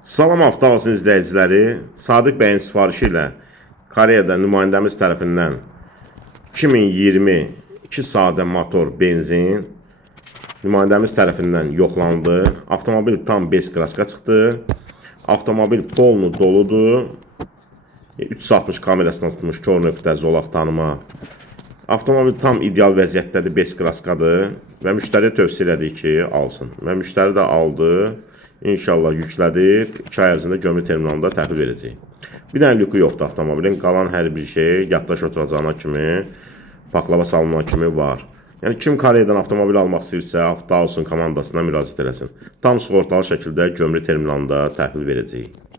Salam avtomobil izləyiciləri, Sadiq bəyin sifarişi ilə Koreyada nümayəndəmiz tərəfindən 2022 sadə motor benzin nümayəndəmiz tərəfindən yoxlandı. Avtomobil tam bez kraska çıxdı. Avtomobil polnu doludur. 360 kamerasından tutmuş kör nöqtə zolaq tanıma. Avtomobil tam ideal vəziyyətdədir, bez kraskadır və müştəriyə tövsiyə elədik ki, alsın. Və müştəri də aldı. İnşallah yüklədib 2 ay ərzində gömrük terminalında təhvil verəcək. Bir dənə lükü yoxdur avtomobilin. Qalan hər bir şey yaddaş oturacağına kimi, paklava salınana kimi var. Yəni kim Koreyadan avtomobil almaq istəyirsə, Avtoalson komandasına müraciət eləsin. Tam sığortalı şəkildə gömrük terminalında təhvil verəcək.